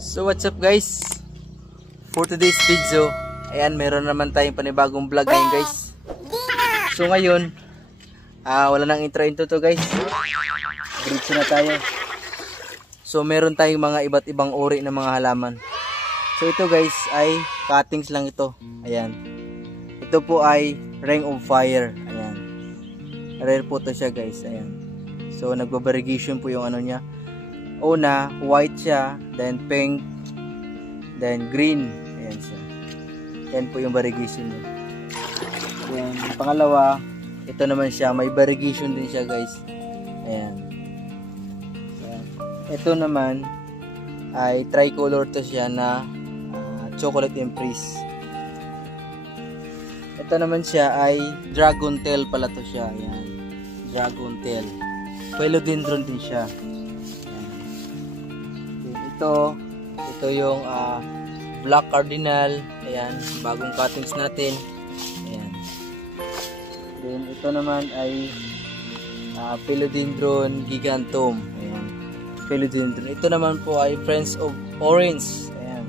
So what's up guys? For today's video, ayan, meron naman tayong panibagong vlog ngayon guys. So ngayon, wala nang intro to guys. Diretso na tayo. So meron tayong mga iba't ibang uri ng mga halaman. So ito guys ay cuttings lang ito. Ayan. Ito po ay Ring of Fire. Ayan. Rare po to siya guys. Ayan. So nagba-variegation po yung ano niya. Una, white siya, then pink, then green. Ayan siya. Yan po yung variegation niya. Then pangalawa, ito naman siya, may variegation din siya guys. Ayan. Ayan. Ito naman ay tricolor to siya na chocolate empress. Ito naman siya ay dragon tail pala to siya. Ayan. Dragon tail. Philodendron din siya. Ito yung black cardinal. Ayan, bagong cuttings natin. Ayan. Then ito naman ay Philodendron giganteum. Ayan. Philodendron. Ito naman po ay Friends of Orange. Ayan.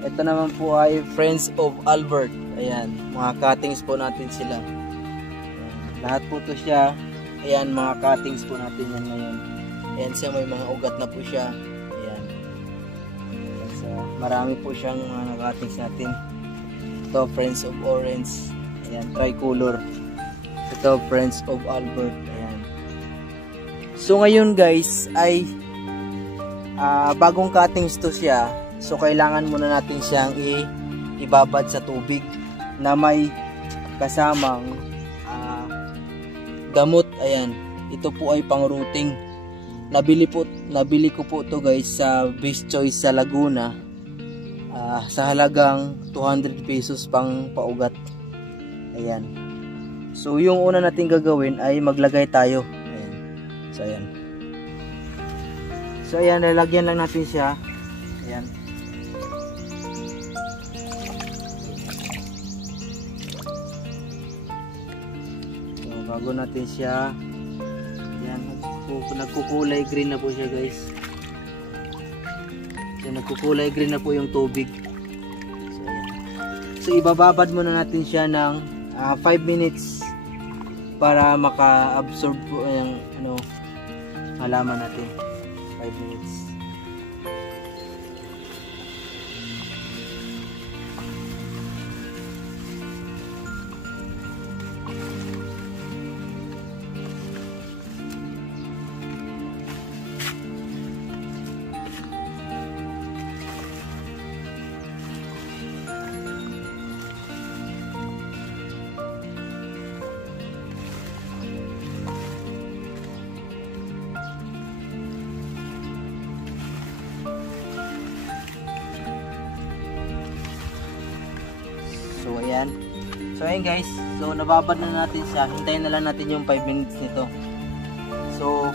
Ito naman po ay Friends of Albert. Ayan, mga cuttings po natin sila. Ayan. Lahat po to siya. Ayan, mga cuttings po natin yan ngayon. Ayan siya, may mga ugat na po siya. Marami po siyang mga cuttings natin. Ito Friends of Orange. Ayan, tricolor. Ito Friends of Albert. Ayan. So ngayon guys ay bagong cuttings to siya. So kailangan muna natin siyang ibabad sa tubig na may kasamang gamot. Ayan. Ito po ay pang-rooting. Nabili ko po to guys sa Best Choice sa Laguna. Sa halagang 200 pesos pang paugat. Ayan. So yung una natin gagawin ay maglagay tayo. Ayan. So ayan. So ayan, lalagyan lang natin siya. Ayan. So bago natin siya, ayan, nagkukulay green na po siya guys. So, nagkukulay green na po yung tubig. So, ayan. So ibababad muna natin siya ng 5 minutes para maka-absorb po yung halaman natin. 5 minutes. So ayan. So ayan guys. So nababad na natin siya. Hintayin na lang natin yung 5 minutes nito. So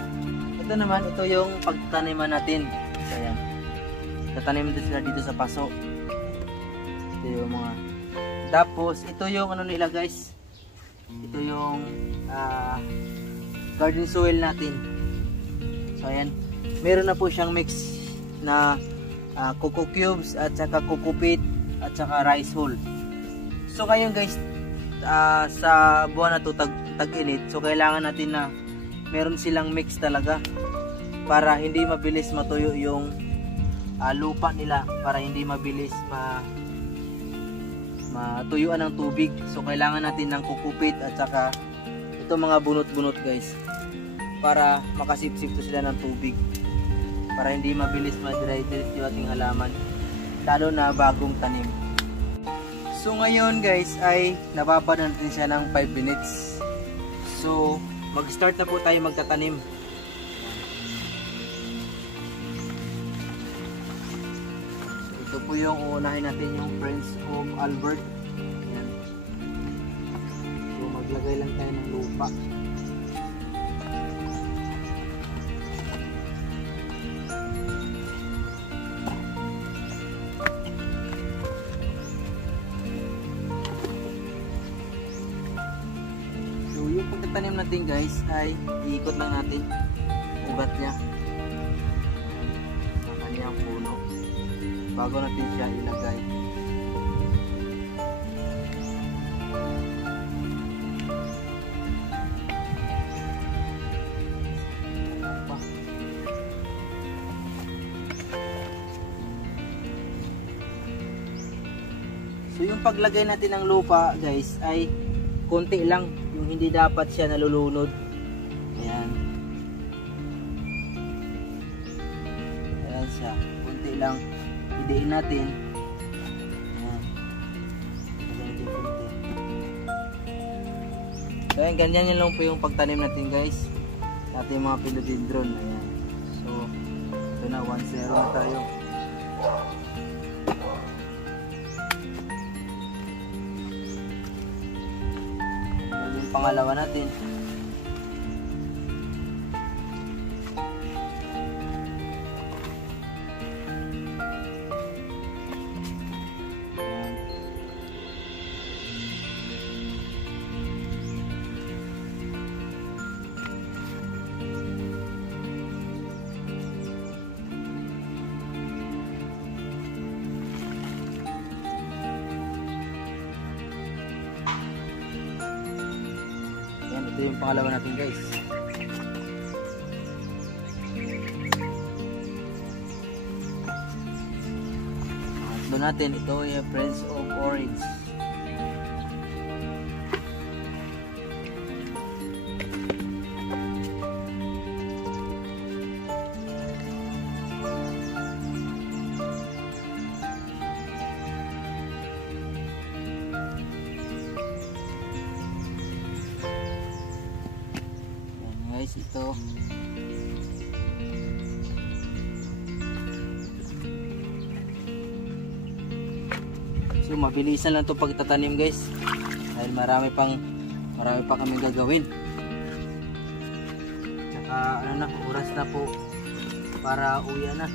ito naman, ito yung pagtaniman natin. So ayan. Tatanim din sila dito sa paso. Ito yung mga. Tapos ito yung ano nila guys. Ito yung garden soil natin. So ayan. Meron na po siyang mix na coco cubes at saka coco peat at saka rice hull. So ngayon guys, sa buwan na to tag-init, so kailangan natin na meron silang mix talaga para hindi mabilis matuyo yung lupa nila, para hindi mabilis matuyuan ng tubig. So kailangan natin ng kukupit at saka ito mga bunot-bunot guys, para makasipsip to sila ng tubig, para hindi mabilis ma-dehydrate yung ating halaman, lalo na bagong tanim. So ngayon guys ay nababad natin siya ng 5 minutes. So mag-start na po tayo magtatanim. So, ito po yung uunahin natin, yung Friends of Albert. Ayan. So maglagay lang tayo ng lupa. Yung pagtatanim natin guys ay iikot lang natin ugat niya sa kanyang puno. bago natin siya ilagay. So yung paglagay natin ng lupa guys ay konti lang, yung hindi dapat siya nalulunod. Ayan. Ayan siya, konti lang. Hidiin natin. Ayan. So ayan, ganyan lang po yung pagtanim natin guys. Natin mga philodendron. Ayan. So ito na, 1-0 na tayo. Pangalawa natin. Ito yung pangalawa natin guys. Ito natin, ito yung Prince of Orange. Guys, ito so mabilisan lang to pagtatanim guys dahil marami pa kami gagawin, tsaka ano na, oras na po para uwi na.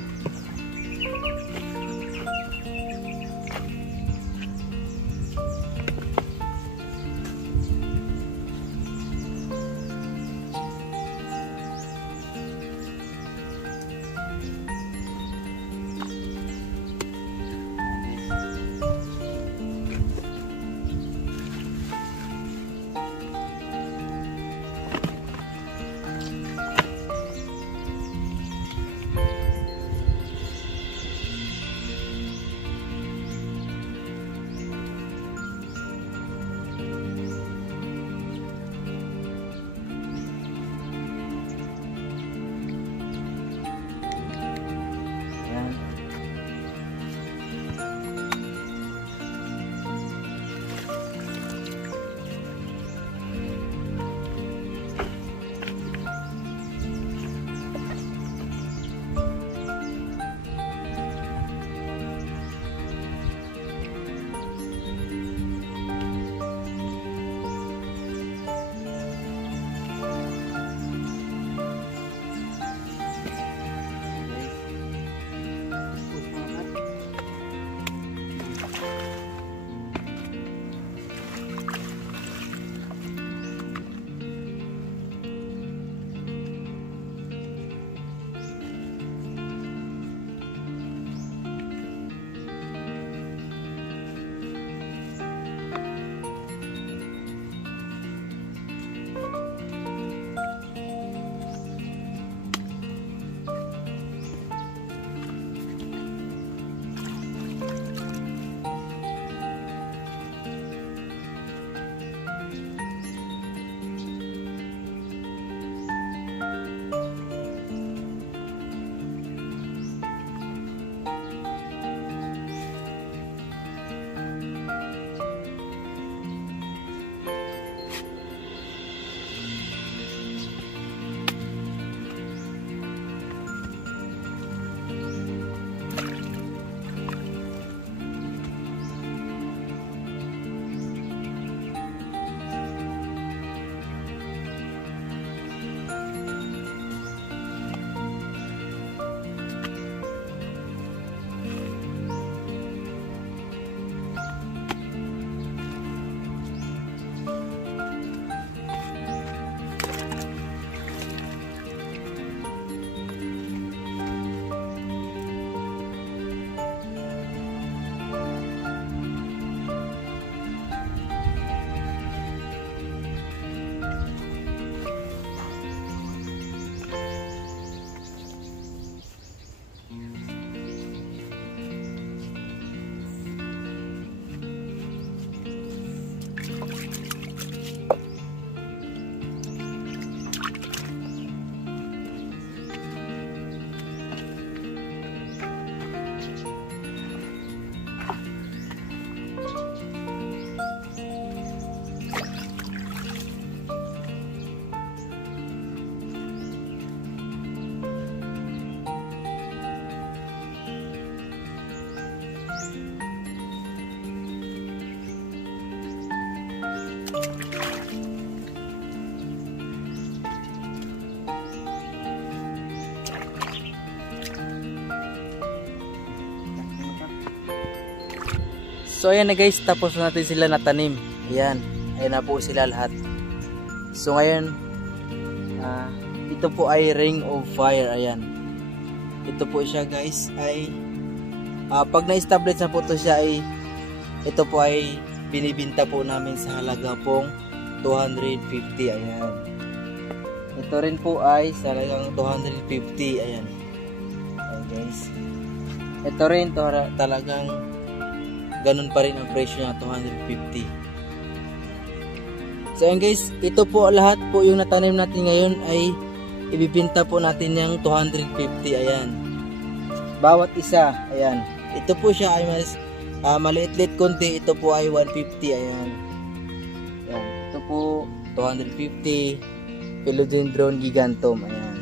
So ayan na guys, tapos natin sila natanim. Ayan, ayan na po sila lahat. So ngayon, ito po ay Ring of Fire. Ayan, ito po siya guys, ay pag na-establish na po ito siya, ay ito po ay binibinta po namin sa halaga pong 250. Ayan, ito rin po ay sa halagang 250. Ayan, ayan guys, ito rin talagang ganun pa rin ang presyo niya, 250. So ayan guys, ito po lahat po yung natanim natin ngayon ay ibibinta po natin ng 250. Ayan, bawat isa. Ayan, ito po siya ay mas maliit-liit konti. Ito po ay 150. Ayan, ayan, ito po 250 Philodendron giganteum. Ayan,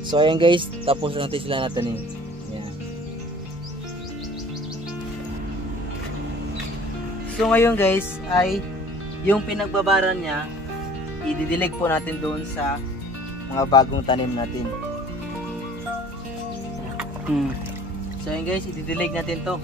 so ayan guys, tapos natin sila natanim. So ngayon guys, ay yung pinagbabaran niya, ididilig po natin doon sa mga bagong tanim natin. So ngayon guys, ididilig natin to.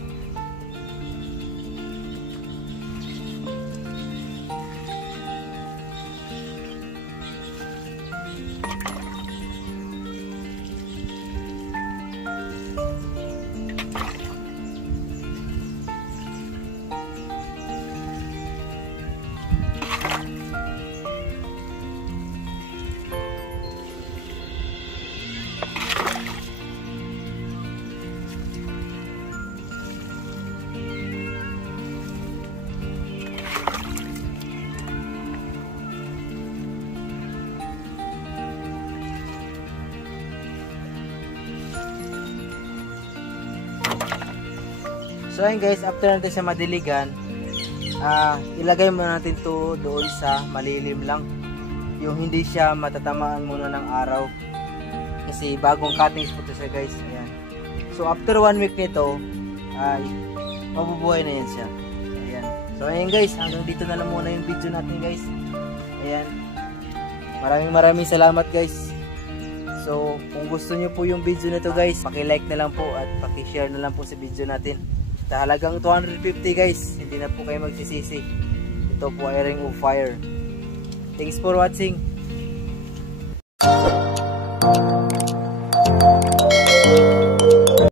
So ayun guys, after natin sa madiligan, ilagay muna natin to doon sa malilim lang, yung hindi siya matatamaan muna ng araw, kasi bagong cuttings po to siya guys. Ayan. So after 1 week nito ay mabubuhay na yan siya. Ayan. So ayun guys, hanggang dito na lang muna yung video natin guys. Ayan, maraming salamat guys. So kung gusto nyo po yung video na to guys, paki-like na lang po at paki-share na lang po sa video natin. Sa halagang 250 guys, hindi na po kayo magsisisi. Ito po ay Ring of Fire. Thanks for watching.